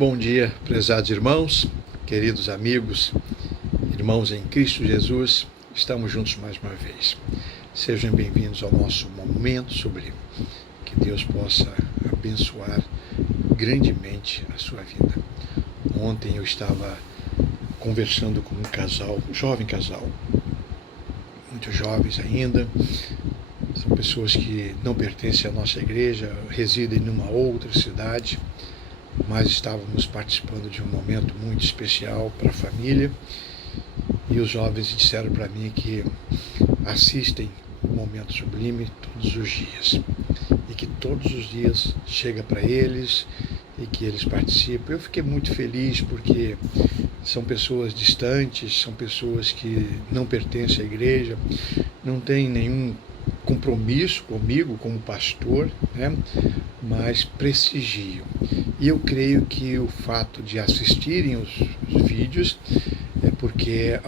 Bom dia, prezados irmãos, queridos amigos, irmãos em Cristo Jesus, estamos juntos mais uma vez. Sejam bem-vindos ao nosso Momento Sublime. Que Deus possa abençoar grandemente a sua vida. Ontem eu estava conversando com um casal, um jovem casal, muito jovens ainda, são pessoas que não pertencem à nossa igreja, residem numa outra cidade, mas estávamos participando de um momento muito especial para a família, e os jovens disseram para mim que assistem o Momento Sublime todos os dias, e que todos os dias chega para eles e que eles participam. Eu fiquei muito feliz porque são pessoas distantes, são pessoas que não pertencem à igreja, não têm nenhum compromisso comigo como pastor, né? Mas prestigiam. E eu creio que o fato de assistirem os vídeos é porque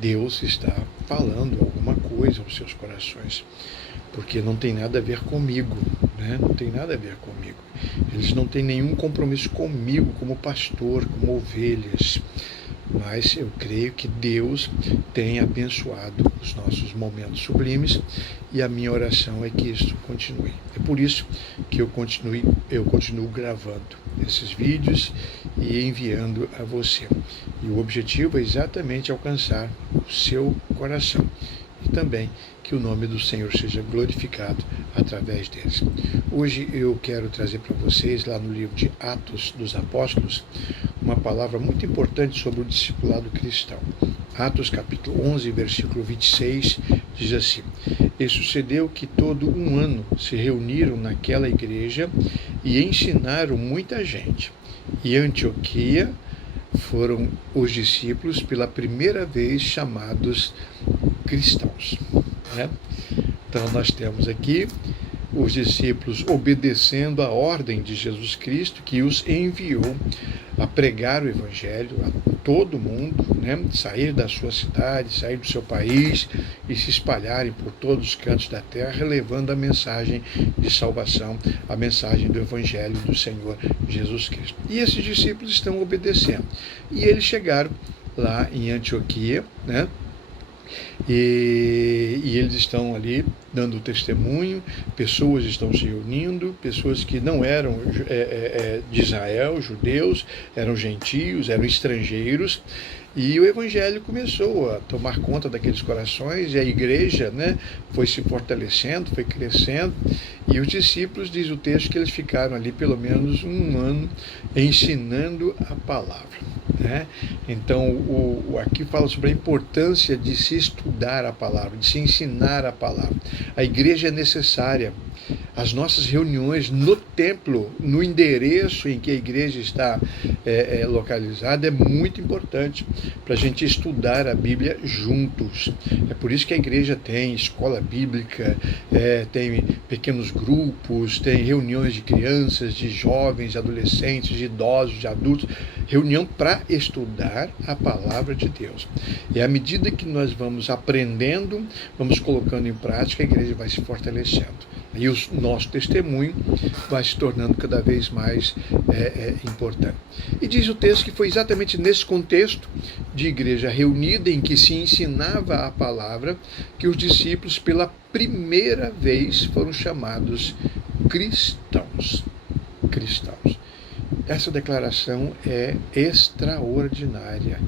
Deus está falando alguma coisa aos seus corações, porque não tem nada a ver comigo, né? Não tem nada a ver comigo. Eles não têm nenhum compromisso comigo como pastor, como ovelhas, mas eu creio que Deus tem abençoado os nossos momentos sublimes, e a minha oração é que isso continue. É por isso que eu continuo gravando esses vídeos e enviando a você. E o objetivo é exatamente alcançar o seu coração, e também que o nome do Senhor seja glorificado através deles. Hoje eu quero trazer para vocês, lá no livro de Atos dos Apóstolos, uma palavra muito importante sobre o discipulado cristão. Atos capítulo 11, versículo 26, diz assim: E sucedeu que todo um ano se reuniram naquela igreja e ensinaram muita gente. E em Antioquia foram os discípulos pela primeira vez chamados cristãos, né? Então nós temos aqui os discípulos obedecendo a ordem de Jesus Cristo, que os enviou a pregar o Evangelho a todo mundo, né? Sair da sua cidade, sair do seu país e se espalharem por todos os cantos da terra, levando a mensagem de salvação, a mensagem do Evangelho do Senhor Jesus Cristo. E esses discípulos estão obedecendo. E eles chegaram lá em Antioquia, né? E eles estão ali dando testemunho, pessoas estão se reunindo, pessoas que não eram de Israel, judeus, eram gentios, eram estrangeiros, e o Evangelho começou a tomar conta daqueles corações, e a igreja, né, foi se fortalecendo, foi crescendo, e os discípulos, diz o texto, que eles ficaram ali pelo menos um ano ensinando a palavra, né? Então, aqui fala sobre a importância de se estudar a palavra, de se ensinar a palavra. A igreja é necessária. As nossas reuniões no templo, no endereço em que a igreja está localizada, é muito importante para a gente estudar a Bíblia juntos. É por isso que a igreja tem escola bíblica, tem pequenos grupos, tem reuniões de crianças, de jovens, de adolescentes, de idosos, de adultos, reunião para estudar a palavra de Deus. E à medida que nós vamos aprendendo, vamos colocando em prática, a igreja vai se fortalecendo. E o nosso testemunho vai se tornando cada vez mais importante. E diz o texto que foi exatamente nesse contexto de igreja reunida, em que se ensinava a palavra, que os discípulos pela primeira vez foram chamados cristãos. Cristãos. Essa declaração é extraordinária.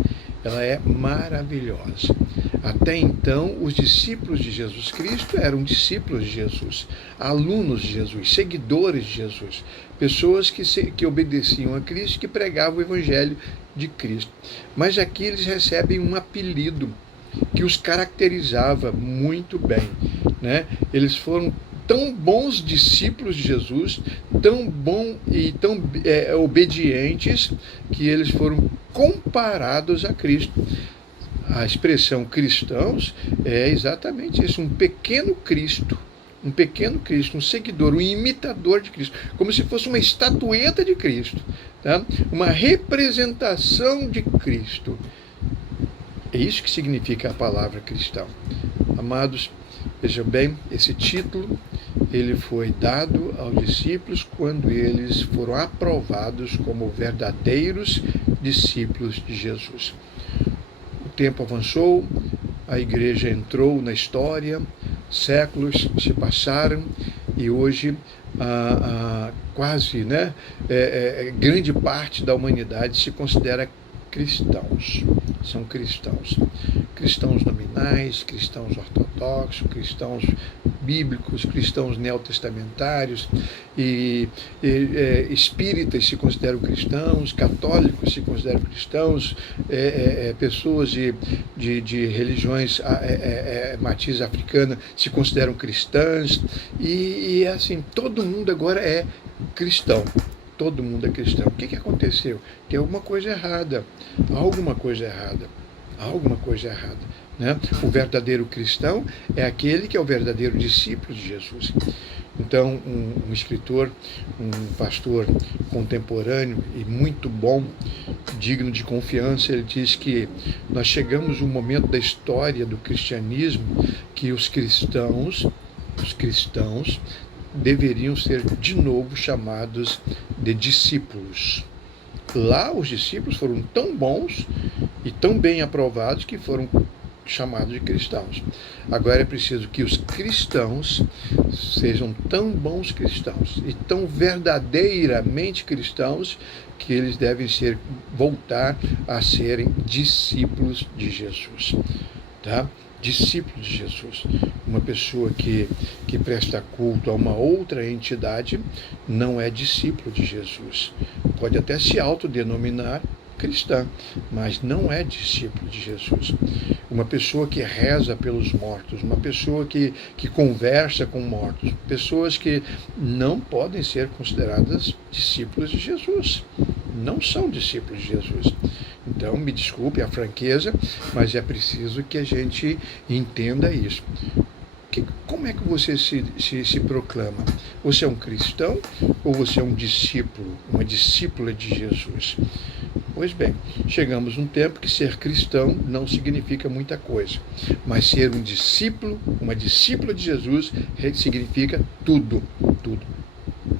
Ela é maravilhosa. Até então, os discípulos de Jesus Cristo eram discípulos de Jesus, alunos de Jesus, seguidores de Jesus, pessoas que obedeciam a Cristo, que pregavam o Evangelho de Cristo. Mas aqui eles recebem um apelido que os caracterizava muito bem, né? Eles foram tão bons discípulos de Jesus, tão bons e tão obedientes, que eles foram comparados a Cristo. A expressão cristãos é exatamente isso, um pequeno Cristo, um seguidor, um imitador de Cristo, como se fosse uma estatueta de Cristo, tá? Uma representação de Cristo. É isso que significa a palavra cristão. Amados, vejam bem, esse título ele foi dado aos discípulos quando eles foram aprovados como verdadeiros discípulos de Jesus. O tempo avançou, a igreja entrou na história, séculos se passaram e hoje quase grande parte da humanidade se considera cristãos. São cristãos. Cristãos nominais, cristãos ortodoxos, cristãos bíblicos, cristãos neotestamentários, e espíritas se consideram cristãos, católicos se consideram cristãos, pessoas de religiões matiz africana se consideram cristãs, e assim, todo mundo agora é cristão. Todo mundo é cristão. O que aconteceu? Tem alguma coisa errada. Alguma coisa errada. Alguma coisa errada. Né? O verdadeiro cristão é aquele que é o verdadeiro discípulo de Jesus. Então, um escritor, um pastor contemporâneo e muito bom, digno de confiança, ele diz que nós chegamos a um momento da história do cristianismo que os cristãos deveriam ser de novo chamados de discípulos. Lá os discípulos foram tão bons e tão bem aprovados que foram chamados de cristãos. Agora é preciso que os cristãos sejam tão bons cristãos e tão verdadeiramente cristãos que eles devem voltar a serem discípulos de Jesus. Tá? Discípulo de Jesus. Uma pessoa que presta culto a uma outra entidade não é discípulo de Jesus. Pode até se autodenominar cristã, mas não é discípulo de Jesus. Uma pessoa que reza pelos mortos, uma pessoa que conversa com mortos, pessoas que não podem ser consideradas discípulos de Jesus. Não são discípulos de Jesus. Então, me desculpe a franqueza, mas é preciso que a gente entenda isso. Como é que você se proclama? Você é um cristão ou você é um discípulo, uma discípula de Jesus? Pois bem, chegamos num tempo que ser cristão não significa muita coisa, mas ser um discípulo, uma discípula de Jesus, significa tudo, tudo.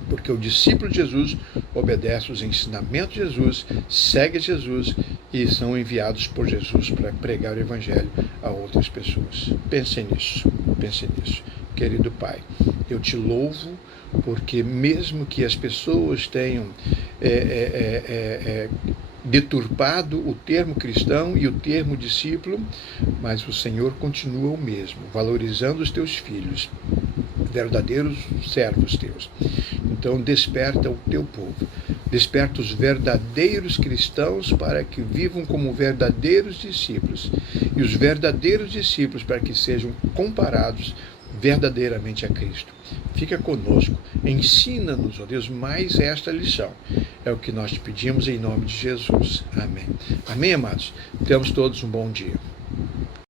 Porque o discípulo de Jesus obedece os ensinamentos de Jesus, segue Jesus e são enviados por Jesus para pregar o Evangelho a outras pessoas. Pense nisso. Querido Pai, eu te louvo porque mesmo que as pessoas tenham deturpado o termo cristão e o termo discípulo, mas o Senhor continua o mesmo, valorizando os teus filhos, verdadeiros servos teus. Então desperta o teu povo, desperta os verdadeiros cristãos para que vivam como verdadeiros discípulos, e os verdadeiros discípulos para que sejam comparados verdadeiramente a Cristo. Fica conosco, ensina-nos, ó Deus, mais esta lição. É o que nós te pedimos em nome de Jesus. Amém. Amém, amados? Tenhamos todos um bom dia.